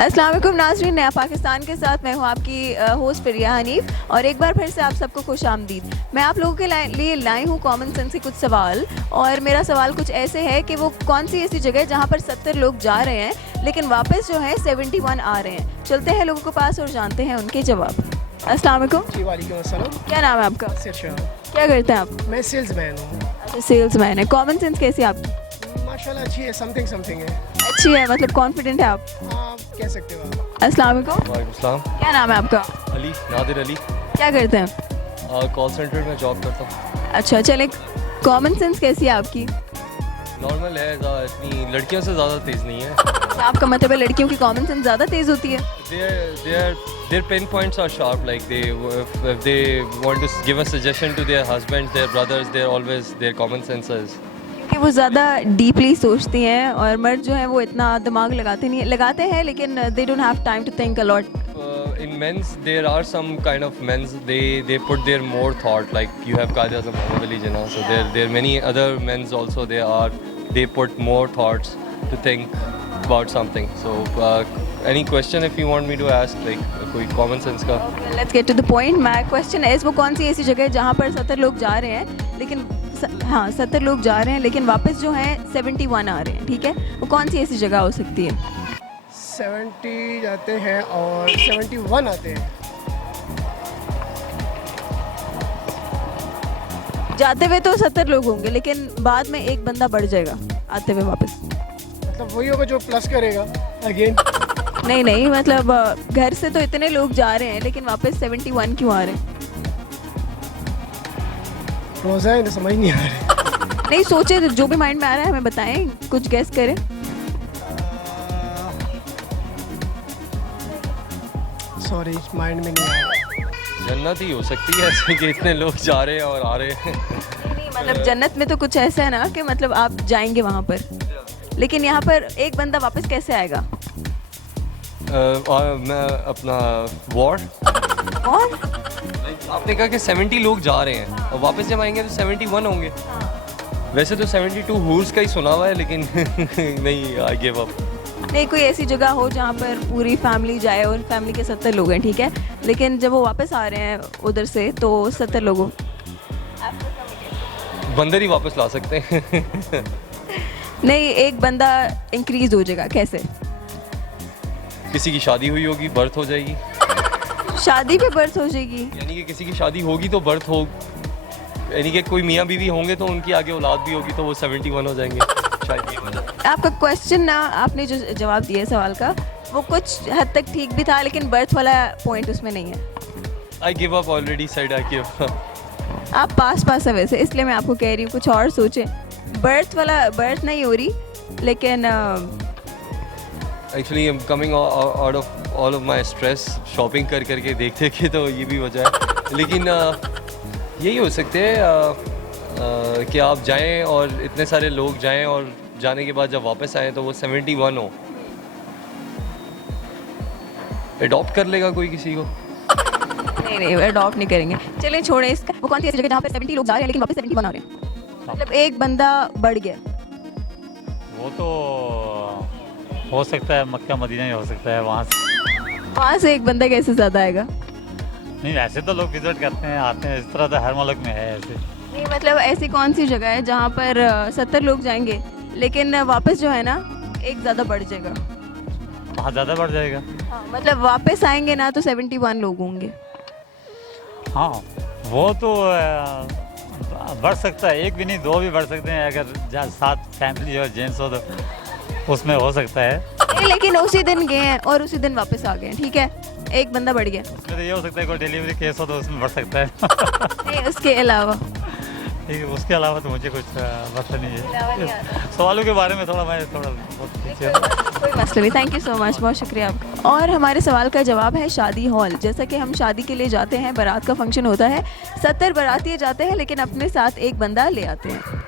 अस्सलाम वालेकुम नाज़रीन, नया पाकिस्तान के साथ मैं हूँ आपकी होस्ट प्रिया हनीफ और एक बार फिर से आप सबको खुश आमदीद। मैं आप लोगों के लिए लाई हूँ कॉमन सेंस के कुछ सवाल और मेरा सवाल कुछ ऐसे है कि वो कौन सी ऐसी जगह है जहाँ पर 70 लोग जा रहे हैं लेकिन वापस जो है 71 आ रहे हैं। चलते हैं लोगों के पास और जानते हैं उनके जवाब। अस्सलाम वालेकुम। जी वालेकुम अस्सलाम। क्या नाम है आपका? क्या करते हैं आप? मैं सेल्समैन हूँ। अच्छा, सेल्समैन है। कॉमन सेंस कैसी है आपकी? माशाल्लाह अच्छी है, समथिंग समथिंग है। अच्छी है, मतलब कॉन्फिडेंट है आप? हाँ कह सकते हो आप। अस्सलाम वालेकुम। वालेकुम सलाम। क्या नाम है आपका? अली, नादिर अली। क्या करते हैं? कॉल सेंटर में जॉब करता हूँ। अच्छा, चले कॉमन सेंस कैसी है आपकी? नॉर्मल है, इतनी लड़कियों से ज़्यादा तेज़ नहीं है। आपका मतलब है लड़कियों की कॉमन सेंस ज़्यादा तेज़ होती है? Their pinpoints are sharp. Like if they want to give a suggestion to their husbands, their brothers, they're always their common senses. क्योंकि वो ज़्यादा डीपली सोचती हैं और मर्द जो है वो इतना दिमाग लगाते नहीं, लगाते हैं लेकिन they don't have time to think a lot. In men's, there are some kind of men's. They put their more thought. Like you have Qaid Azam, Muhammad Ali Jinnah. So there are many other men's also. They put more thoughts to think about something. So any question if you want me to ask, like कोई common sense का? Okay, let's get to the point. My question is वो कौन सी ऐसी जगह है जहाँ पर 70 लोग जा रहे हैं लेकिन 70 लोग जा रहे हैं लेकिन वापस जो है 71 आ रहे हैं, ठीक है? वो कौन सी ऐसी जगह हो सकती है? 70 जाते हैं और 71 आते हैं। जाते हुए तो 70 लोग होंगे लेकिन बाद में एक बंदा बढ़ जाएगा आते हुए वापस। मतलब वही होगा जो प्लस करेगा अगेन। नहीं, मतलब घर से तो इतने लोग जा रहे हैं लेकिन वापस 71 क्यों आ रहे हैं? रोज़ा है तो समझ नहीं आ रहा। नहीं, सोचे जो भी माइंड में आ रहा है हमें बताएं, कुछ गेस करें। सॉरी माइंड में नहीं आ रहा। जन्नत ही हो सकती है ऐसे कि इतने लोग जा रहे हैं और आ रहे हैं। नहीं, मतलब जन्नत में तो कुछ ऐसा है ना कि मतलब आप जाएंगे वहाँ पर, लेकिन यहाँ पर एक बंदा वापस कैसे आएगा? और मैं अपना वॉर। और आपने कहा कि 70 लोग जा रहे हैं और वापस जब आएंगे तो 71 होंगे। वैसे तो 72 हूर्स का ही सुना हुआ है लेकिन नहीं, आई गिव अप। नहीं, कोई ऐसी जगह हो जहाँ पर पूरी फैमिली जाए और फैमिली के 70 लोग हैं, ठीक है, लेकिन जब वो वापस आ रहे हैं उधर से तो 70 लोगों बंदर ही वापस ला सकते हैं। नहीं, एक बंदा इंक्रीज हो जाएगा। कैसे? किसी की शादी हुई होगी, बर्थ हो जाएगी। शादी पे बर्थ हो जाएगी? यानी कि किसी की शादी होगी तो बर्थ हो, यानी कि कोई मियाँ बीवी होंगे तो उनकी आगे औलाद भी होगी तो वो 71 हो जाएंगे शायद। ये आपका क्वेश्चन ना, आपने जो जवाब दिया सवाल का वो कुछ हद तक ठीक भी था लेकिन बर्थ वाला पॉइंट उसमें नहीं है। I give up, already said I give up. आप पास है वैसे, इसलिए मैं आपको कह रही हूँ कुछ और सोचें। बर्थ नहीं हो रही लेकिन actually I am coming out of all of my stress, shopping कर करके देखते कि तो ये भी वजह है। लेकिन यही हो सकते हैं कि आप जाएं और इतने सारे लोग जाएं और जाने के बाद जब वापस आएँ तो वो 71 हो। अडॉप्ट कर लेगा कोई किसी को। नहीं, अडॉप्ट नहीं करेंगे। चलिए छोड़े इसका। वो कौन सी ऐसी जगह जहाँ पे 70 लोग जा रहे हैं लेकिन वापस 71 आ रहे हैं? मतलब एक बंदा बढ़ गया। वो तो हो सकता है मक्का मदीना ही हो सकता है। वहाँ से एक बंदा कैसे ज़्यादा आएगा? नहीं, ऐसे तो लोग विजिट करते हैं, आते हैं, इस तरह तो हर मुल्क में है ऐसे। नहीं, मतलब ऐसी कौन सी जगह है जहाँ पर 70 लोग जाएंगे लेकिन वापस जो है ना एक ज़्यादा बढ़ जाएगा? वहाँ ज़्यादा बढ़ जाएगा। हाँ, मतलब वापस आएंगे ना तो 71 लोग होंगे। हाँ, वो तो बढ़ सकता है, एक भी नहीं दो भी बढ़ सकते हैं अगर साथ फैमिली और जेंट्स हो तो उसमें हो सकता है। नहीं, लेकिन उसी दिन गए हैं और उसी दिन वापस आ गए, ठीक है, एक बंदा बढ़ गया। उसमें तो ये हो सकता है कोई डिलीवरी केस हो तो उसमें बढ़ सकता है। नहीं, उसके अलावा ठीक है, उसके अलावा तो मुझे कुछ मसला नहीं है। सवालों के बारे में थोड़ा बहुत पीछे। कोई मसला नहीं। थैंक यू सो मच, बहुत शुक्रिया आपका। और हमारे सवाल का जवाब है शादी हॉल। जैसा कि हम शादी के लिए जाते हैं, बारात का फंक्शन होता है, 70 बाराती जाते हैं लेकिन अपने साथ एक बंदा ले आते हैं।